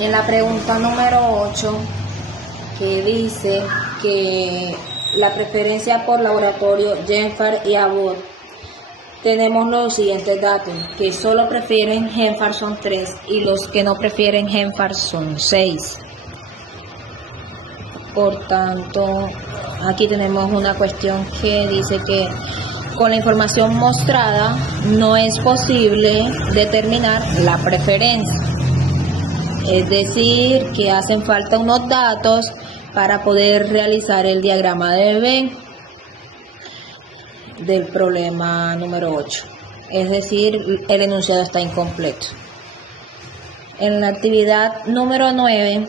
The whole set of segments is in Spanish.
En la pregunta número 8, que dice que la preferencia por laboratorio Genfart y Abbott, tenemos los siguientes datos, que solo prefieren Genfart son 3 y los que no prefieren Genfart son 6. Por tanto, aquí tenemos una cuestión que dice que con la información mostrada no es posible determinar la preferencia. Es decir, que hacen falta unos datos para poder realizar el diagrama de Venn del problema número 8. Es decir, el enunciado está incompleto. En la actividad número 9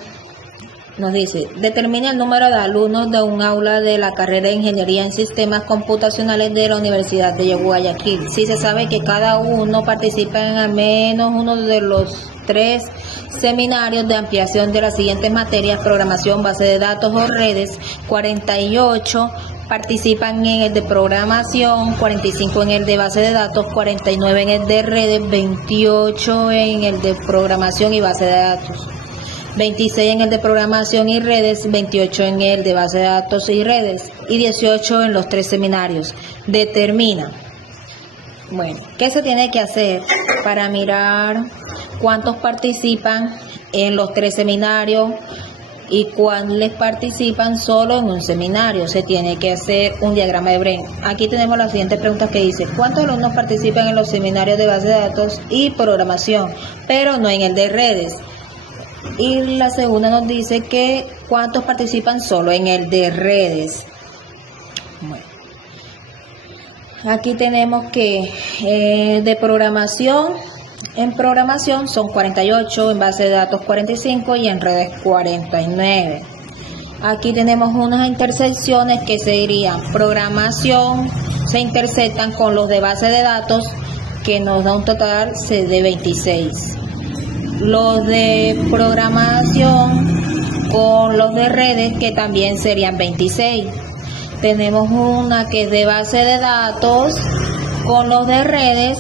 nos dice, determina el número de alumnos de un aula de la carrera de Ingeniería en Sistemas Computacionales de la Universidad de Guayaquil. Si se sabe que cada uno participa en al menos uno de los 3 seminarios de ampliación de las siguientes materias: programación, base de datos o redes. 48 participan en el de programación, 45 en el de base de datos, 49 en el de redes, 28 en el de programación y base de datos, 26 en el de programación y redes, 28 en el de base de datos y redes y 18 en los 3 seminarios. Determina. Bueno, ¿qué se tiene que hacer para mirar cuántos participan en los 3 seminarios y cuáles participan solo en un seminario? Se tiene que hacer un diagrama de Venn. Aquí tenemos las siguientes preguntas que dice, ¿cuántos alumnos participan en los seminarios de base de datos y programación, pero no en el de redes? Y la segunda nos dice que cuántos participan solo en el de redes. Bueno, aquí tenemos que de programación, en programación son 48, en base de datos 45 y en redes 49. Aquí tenemos unas intersecciones que serían programación, se intersectan con los de base de datos, que nos da un total de 26. Los de programación con los de redes, que también serían 26. Tenemos una que es de base de datos con los de redes,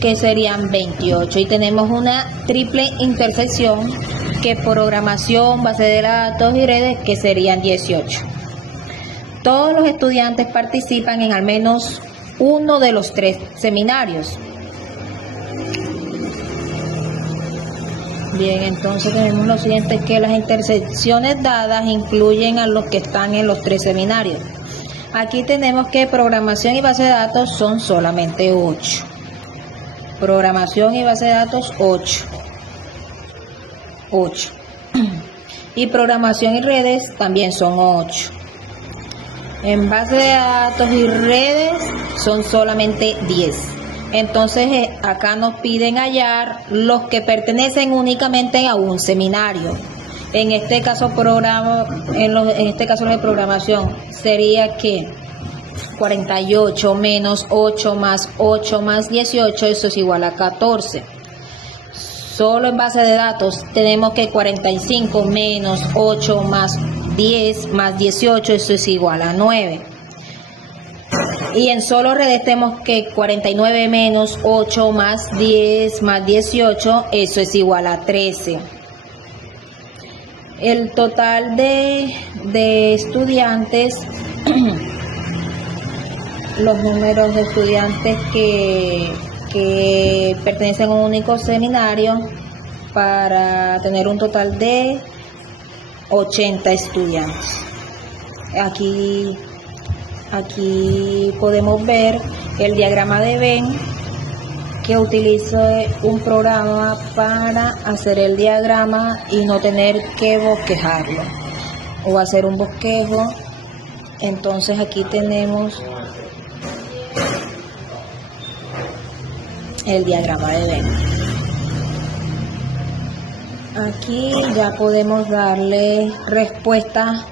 que serían 28. Y tenemos una triple intersección, que programación, base de datos y redes, que serían 18. Todos los estudiantes participan en al menos uno de los 3 seminarios. Bien, entonces tenemos lo siguiente, que las intersecciones dadas incluyen a los que están en los 3 seminarios. Aquí tenemos que programación y base de datos son solamente 8. Programación y base de datos 8. Y programación y redes también son 8. En base de datos y redes son solamente 10. Entonces acá nos piden hallar los que pertenecen únicamente a un seminario. En este caso en este caso de programación sería que 48 menos 8 más 8 más 18, eso es igual a 14. Solo en base de datos tenemos que 45 menos 8 más 10 más 18, eso es igual a 9. Y en solo redes tenemos que 49 menos 8 más 10 más 18, eso es igual a 13. El total de estudiantes, los números de estudiantes que pertenecen a un único seminario, para tener un total de 80 estudiantes. Aquí podemos ver el diagrama de Venn, que utilizo un programa para hacer el diagrama y no tener que bosquejarlo o hacer un bosquejo. Entonces aquí tenemos el diagrama de Venn. Aquí ya podemos darle respuesta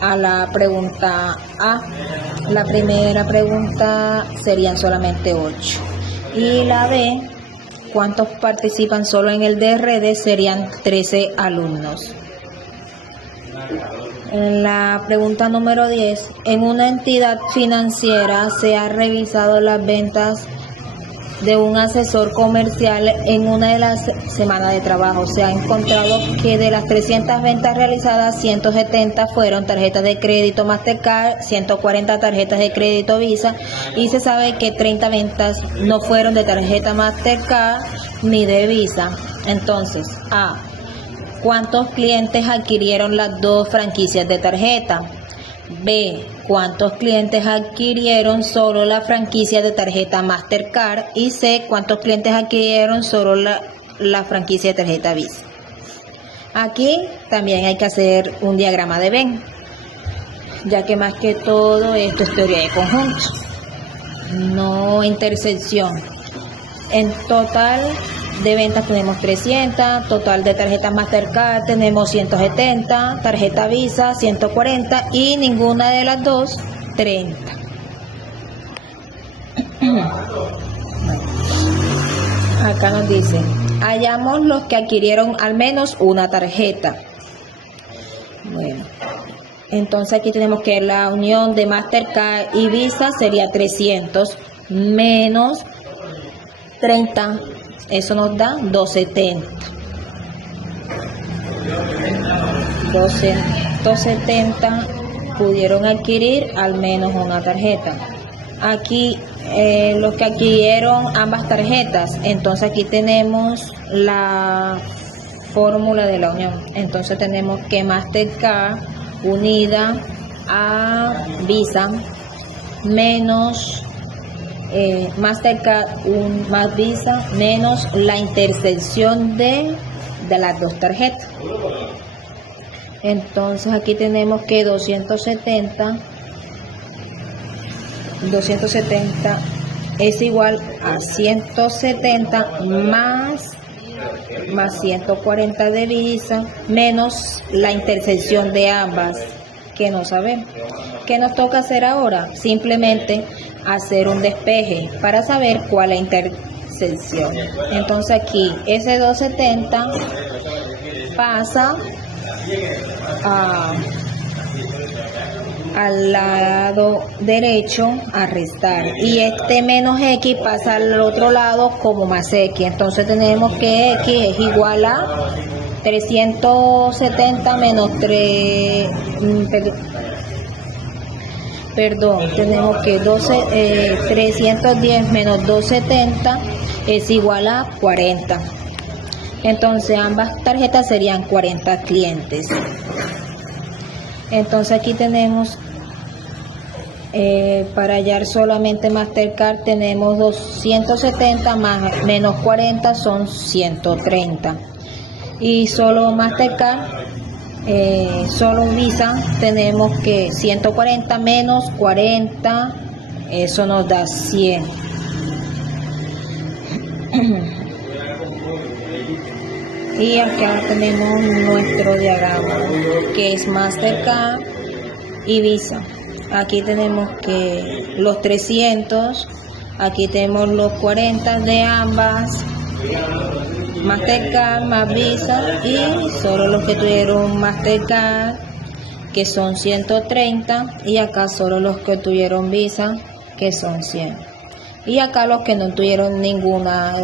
a la pregunta A. La primera pregunta serían solamente 8. Y la B, ¿cuántos participan solo en el de redes? Serían 13 alumnos. En la pregunta número 10, en una entidad financiera se ha revisado las ventas de un asesor comercial en una de las semanas de trabajo. Se ha encontrado que de las 300 ventas realizadas, 170 fueron tarjetas de crédito Mastercard, 140 tarjetas de crédito Visa, y se sabe que 30 ventas no fueron de tarjeta Mastercard ni de Visa. Entonces, A. ¿Cuántos clientes adquirieron las dos franquicias de tarjeta? B. ¿Cuántos clientes adquirieron solo la franquicia de tarjeta Mastercard? Y C. ¿Cuántos clientes adquirieron solo la franquicia de tarjeta Visa? Aquí también hay que hacer un diagrama de Venn, ya que más que todo esto es teoría de conjuntos, no intersección. En total de ventas tenemos 300, total de tarjetas Mastercard tenemos 170, tarjeta Visa 140 y ninguna de las dos 30. Acá nos dice, hallamos los que adquirieron al menos una tarjeta. Bueno, entonces aquí tenemos que la unión de Mastercard y Visa sería 300 menos 30. Eso nos da 270. 270 pudieron adquirir al menos una tarjeta. Aquí los que adquirieron ambas tarjetas, entonces aquí tenemos la fórmula de la unión. Entonces tenemos que Mastercard unida a Visa menos Mastercard más Visa menos la intersección de las dos tarjetas. Entonces aquí tenemos que 270 es igual a 170 más 140 de Visa menos la intersección de ambas, que no sabemos. ¿Qué nos toca hacer ahora? Simplemente hacer un despeje para saber cuál es la intersección. Entonces aquí ese 270 pasa al lado derecho a restar y este menos X pasa al otro lado como más X. Entonces tenemos que X es igual a 370 menos 3, tenemos que 310 menos 270 es igual a 40. Entonces ambas tarjetas serían 40 clientes. Entonces aquí tenemos para hallar solamente Mastercard tenemos 270 más menos 40 son 130. Y solo Mastercard, solo Visa tenemos que 140 menos 40, eso nos da 100. Y acá tenemos nuestro diagrama que es Mastercard y Visa. Aquí tenemos que los 300, aquí tenemos los 40 de ambas, Mastercard más Visa, y solo los que tuvieron Mastercard, que son 130, y acá solo los que tuvieron Visa, que son 100. Y acá los que no tuvieron ninguna